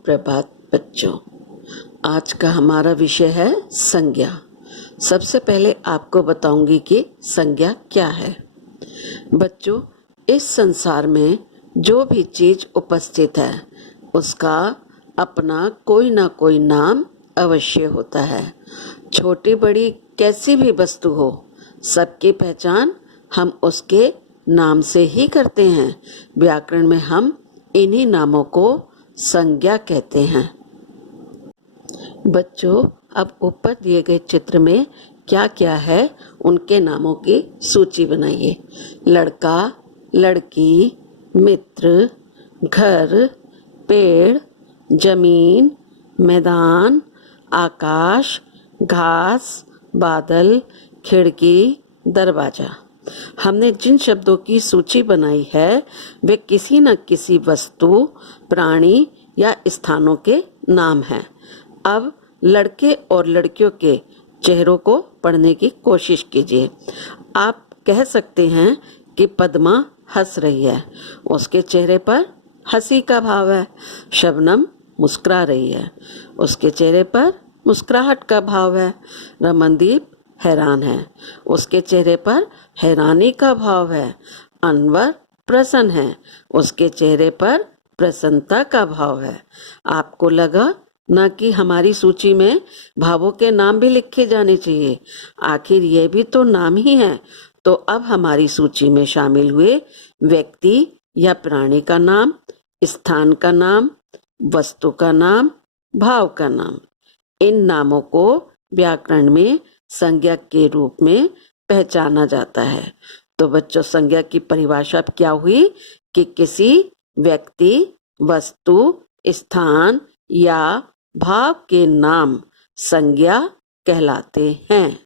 सुप्रभात बच्चों। आज का हमारा विषय है संज्ञा। सबसे पहले आपको बताऊंगी कि संज्ञा क्या है। बच्चों, इस संसार में जो भी चीज उपस्थित है उसका अपना कोई ना कोई नाम अवश्य होता है। छोटी बड़ी कैसी भी वस्तु हो, सबकी पहचान हम उसके नाम से ही करते हैं। व्याकरण में हम इन्हीं नामों को संज्ञा कहते हैं। बच्चों, अब ऊपर दिए गए चित्र में क्या क्या है उनके नामों की सूची बनाइए। लड़का, लड़की, मित्र, घर, पेड़, जमीन, मैदान, आकाश, घास, बादल, खिड़की, दरवाजा। हमने जिन शब्दों की सूची बनाई है वे किसी न किसी वस्तु, प्राणी या स्थानों के नाम हैं। अब लड़के और लड़कियों के चेहरों को पढ़ने की कोशिश कीजिए। आप कह सकते हैं कि पद्मा हंस रही है, उसके चेहरे पर हंसी का भाव है। शबनम मुस्कुरा रही है, उसके चेहरे पर मुस्कुराहट का भाव है। रमनदीप हैरान है, उसके चेहरे पर हैरानी का भाव है। अनवर प्रसन्न है, उसके चेहरे पर प्रसन्नता का भाव है। आपको लगा ना कि हमारी सूची में भावों के नाम भी लिखे जाने चाहिए, आखिर ये भी तो नाम ही है। तो अब हमारी सूची में शामिल हुए व्यक्ति या प्राणी का नाम, स्थान का नाम, वस्तु का नाम, भाव का नाम। इन नामों को व्याकरण में संज्ञा के रूप में पहचाना जाता है। तो बच्चों, संज्ञा की परिभाषा क्या हुई कि किसी व्यक्ति, वस्तु, स्थान या भाव के नाम संज्ञा कहलाते हैं।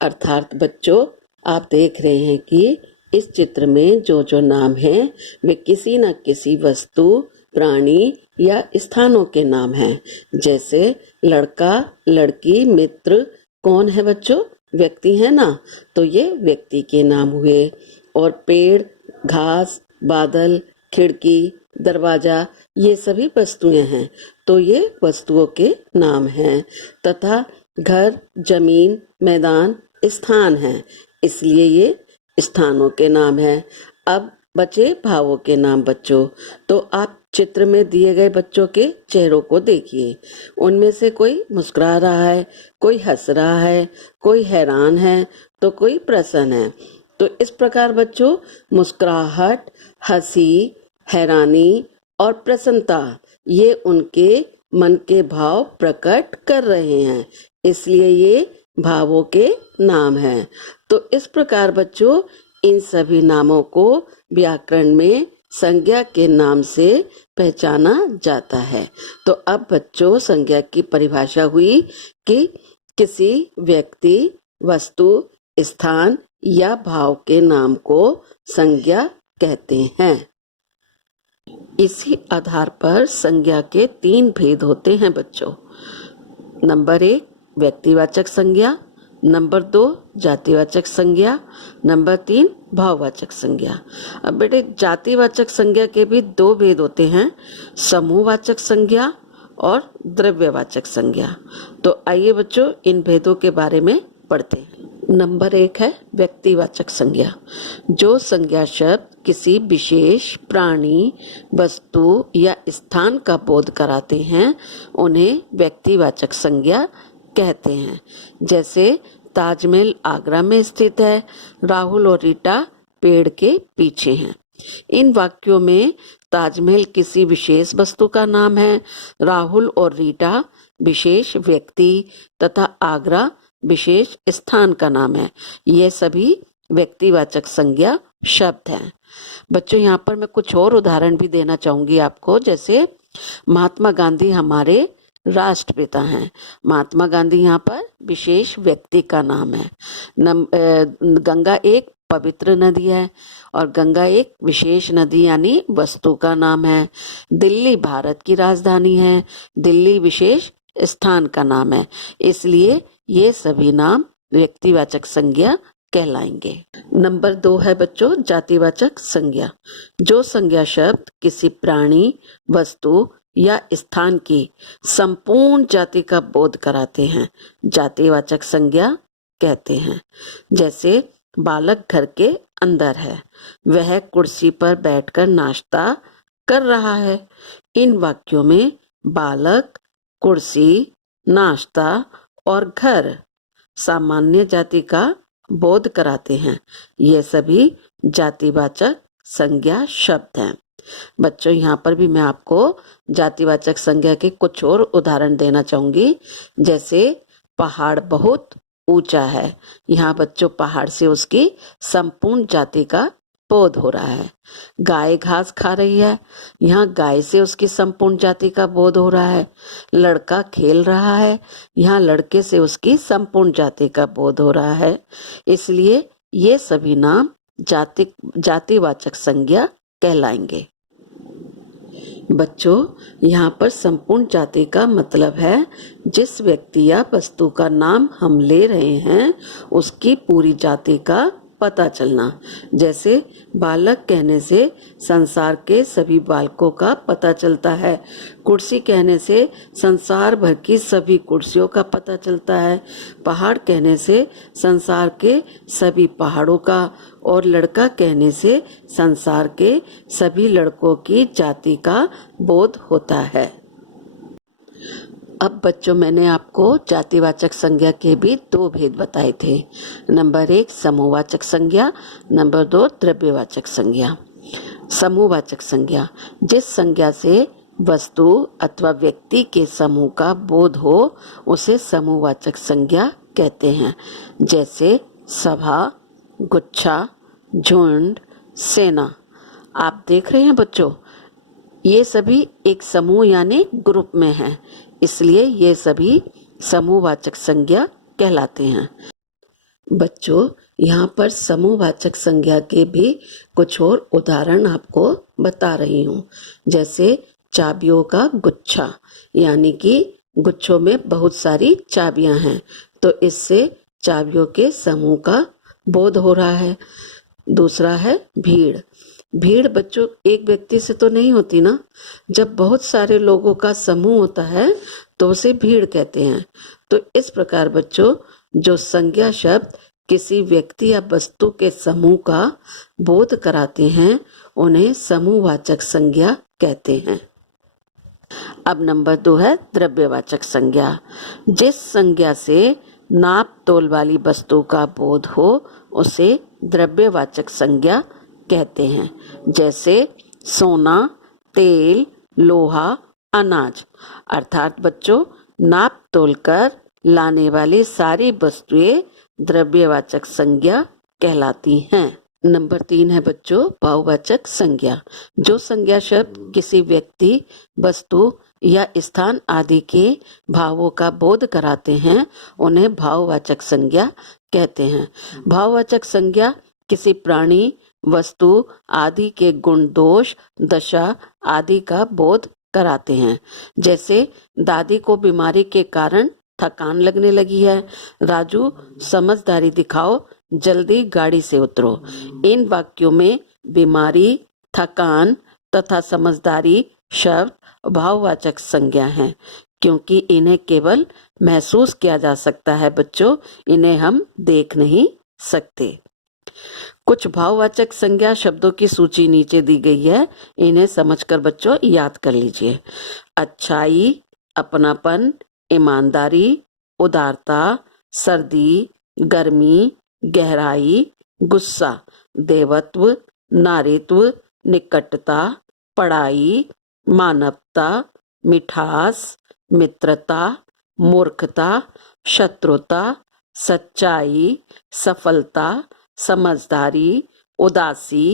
अर्थात बच्चों, आप देख रहे हैं कि इस चित्र में जो जो नाम हैं वे किसी न किसी वस्तु, प्राणी या स्थानों के नाम हैं। जैसे लड़का, लड़की, मित्र कौन है बच्चों? व्यक्ति है ना, तो ये व्यक्ति के नाम हुए। और पेड़, घास, बादल, खिड़की, दरवाजा ये सभी वस्तुएं हैं, तो ये वस्तुओं के नाम हैं। तथा घर, जमीन, मैदान स्थान हैं, इसलिए ये स्थानों के नाम हैं। अब बचे भावों के नाम बच्चों। तो आप चित्र में दिए गए बच्चों के चेहरों को देखिए। उनमें से कोई मुस्कुरा रहा है, कोई हंस रहा है, कोई हैरान है, तो कोई प्रसन्न है। तो इस प्रकार बच्चों, मुस्कुराहट, हंसी, हैरानी और प्रसन्नता ये उनके मन के भाव प्रकट कर रहे हैं, इसलिए ये भावों के नाम हैं। तो इस प्रकार बच्चों, इन सभी नामों को व्याकरण में संज्ञा के नाम से पहचाना जाता है। तो अब बच्चों, संज्ञा की परिभाषा हुई कि किसी व्यक्ति, वस्तु, स्थान या भाव के नाम को संज्ञा कहते हैं। इसी आधार पर संज्ञा के 3 भेद होते हैं बच्चों। नंबर 1 व्यक्तिवाचक संज्ञा, नंबर 2 जातिवाचक संज्ञा, नंबर 3 भाववाचक संज्ञा। अब बेटे, जातिवाचक संज्ञा के भी 2 भेद होते हैं, समूहवाचक संज्ञा और द्रव्यवाचक संज्ञा। तो आइए बच्चों, इन भेदों के बारे में पढ़ते हैं। नंबर 1 है व्यक्तिवाचक संज्ञा। जो संज्ञा शब्द किसी विशेष प्राणी, वस्तु या स्थान का बोध कराते हैं उन्हें व्यक्तिवाचक संज्ञा कहते हैं। जैसे ताजमहल आगरा में स्थित है, राहुल और रीटा पेड़ के पीछे हैं। इन वाक्यों में ताजमहल किसी विशेष वस्तु का नाम है, राहुल और रीटा विशेष व्यक्ति तथा आगरा विशेष स्थान का नाम है। ये सभी व्यक्तिवाचक संज्ञा शब्द हैं। बच्चों, यहाँ पर मैं कुछ और उदाहरण भी देना चाहूंगी आपको। जैसे महात्मा गांधी हमारे राष्ट्रपिता हैं। महात्मा गांधी यहाँ पर विशेष व्यक्ति का नाम है। गंगा एक पवित्र नदी है और गंगा एक विशेष नदी यानी वस्तु का नाम है। दिल्ली भारत की राजधानी है, दिल्ली विशेष स्थान का नाम है। इसलिए ये सभी नाम व्यक्तिवाचक संज्ञा कहलाएंगे। नंबर 2 है बच्चों जातिवाचक संज्ञा। जो संज्ञा शब्द किसी प्राणी, वस्तु या स्थान की संपूर्ण जाति का बोध कराते हैं, जातिवाचक संज्ञा कहते हैं। जैसे बालक घर के अंदर है, वह कुर्सी पर बैठकर नाश्ता कर रहा है। इन वाक्यों में बालक, कुर्सी, नाश्ता और घर सामान्य जाति का बोध कराते हैं। ये सभी जातिवाचक संज्ञा शब्द हैं। बच्चों, यहाँ पर भी मैं आपको जातिवाचक संज्ञा के कुछ और उदाहरण देना चाहूंगी। जैसे पहाड़ बहुत ऊंचा है, यहाँ बच्चों पहाड़ से उसकी संपूर्ण जाति का बोध हो रहा है। गाय घास खा रही है, यहाँ गाय से उसकी संपूर्ण जाति का बोध हो रहा है। लड़का खेल रहा है, यहाँ लड़के से उसकी संपूर्ण जाति का बोध हो रहा है। इसलिए ये सभी नाम जातिवाचक संज्ञा कहलाएंगे। बच्चों, यहाँ पर संपूर्ण जाति का मतलब है जिस व्यक्ति या वस्तु का नाम हम ले रहे हैं उसकी पूरी जाति का पता चलना। जैसे बालक कहने से संसार के सभी बालकों का पता चलता है, कुर्सी कहने से संसार भर की सभी कुर्सियों का पता चलता है, पहाड़ कहने से संसार के सभी पहाड़ों का, और लड़का कहने से संसार के सभी लड़कों की जाति का बोध होता है। अब बच्चों, मैंने आपको जातिवाचक संज्ञा के भी दो भेद बताए थे। नंबर 1 समूहवाचक संज्ञा, नंबर 2 द्रव्यवाचक संज्ञा। समूहवाचक संज्ञा जिस संज्ञा से वस्तु अथवा व्यक्ति के समूह का बोध हो उसे समूहवाचक संज्ञा कहते हैं। जैसे सभा, गुच्छा, झुंड, सेना। आप देख रहे हैं बच्चों, ये सभी एक समूह यानी ग्रुप में हैं, इसलिए ये सभी समूहवाचक संज्ञा कहलाते हैं। बच्चों, यहाँ पर समूहवाचक संज्ञा के भी कुछ और उदाहरण आपको बता रही हूँ। जैसे चाबियों का गुच्छा, यानी कि गुच्छों में बहुत सारी चाबियां हैं, तो इससे चाबियों के समूह का बोध हो रहा है। दूसरा है भीड़। भीड़ बच्चों एक व्यक्ति से तो नहीं होती ना, जब बहुत सारे लोगों का समूह होता है तो उसे भीड़ कहते हैं। तो इस प्रकार बच्चों जो संज्ञा शब्द किसी व्यक्ति या वस्तु के समूह का बोध कराते हैं उन्हें समूहवाचक संज्ञा कहते हैं। अब नंबर 2 है द्रव्यवाचक संज्ञा। जिस संज्ञा से नाप तोल वाली वस्तु का बोध हो उसे द्रव्यवाचक संज्ञा कहते हैं। जैसे सोना, तेल, लोहा, अनाज। अर्थात बच्चों नाप तोल कर लाने वाली सारी वस्तुएं द्रव्यवाचक संज्ञा कहलाती हैं। नंबर 3 है बच्चों भाववाचक संज्ञा। जो संज्ञा शब्द किसी व्यक्ति, वस्तु या स्थान आदि के भावों का बोध कराते हैं उन्हें भाववाचक संज्ञा कहते हैं। भाववाचक संज्ञा किसी प्राणी, वस्तु आदि के गुण, दोष, दशा आदि का बोध कराते हैं। जैसे दादी को बीमारी के कारण थकान लगने लगी है, राजू समझदारी दिखाओ, जल्दी गाड़ी से उतरो। इन वाक्यों में बीमारी, थकान तथा समझदारी शब्द भाववाचक संज्ञा हैं, क्योंकि इन्हें केवल महसूस किया जा सकता है बच्चों, इन्हें हम देख नहीं सकते। कुछ भाववाचक संज्ञा शब्दों की सूची नीचे दी गई है, इन्हें समझकर बच्चों याद कर लीजिए। अच्छाई, अपनापन, ईमानदारी, उदारता, सर्दी, गर्मी, गहराई, गुस्सा, देवत्व, नारीत्व, निकटता, पढ़ाई, मानवता, मिठास, मित्रता, मूर्खता, शत्रुता, सच्चाई, सफलता, समझदारी, उदासी,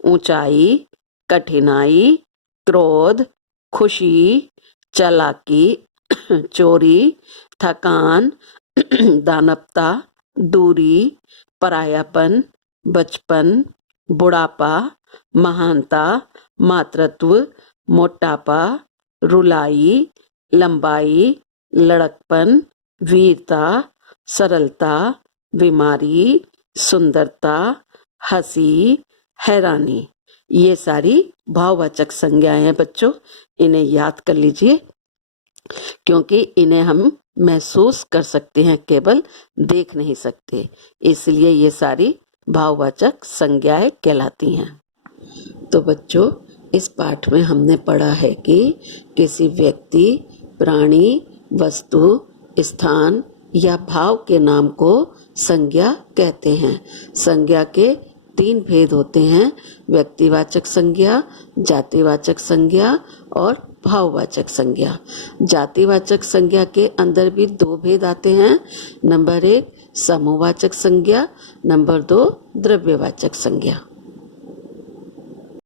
ऊंचाई, कठिनाई, क्रोध, खुशी, चालाकी, चोरी, थकान, दानवता, दूरी, परायापन, बचपन, बुढ़ापा, महानता, मातृत्व, मोटापा, रुलाई, लंबाई, लड़कपन, वीरता, सरलता, बीमारी, सुंदरता, हंसी, हैरानी। ये सारी भाववाचक संज्ञाएं हैं बच्चों, इन्हें याद कर लीजिए क्योंकि इन्हें हम महसूस कर सकते हैं, केवल देख नहीं सकते, इसलिए ये सारी भाववाचक संज्ञाएं कहलाती हैं। तो बच्चों, इस पाठ में हमने पढ़ा है कि किसी व्यक्ति, प्राणी, वस्तु, स्थान या भाव के नाम को संज्ञा कहते हैं। संज्ञा के 3 भेद होते हैं, व्यक्तिवाचक संज्ञा, जातिवाचक संज्ञा और भाववाचक संज्ञा। जातिवाचक संज्ञा के अंदर भी 2 भेद आते हैं। नंबर 1 समूहवाचक संज्ञा, नंबर 2 द्रव्यवाचक संज्ञा।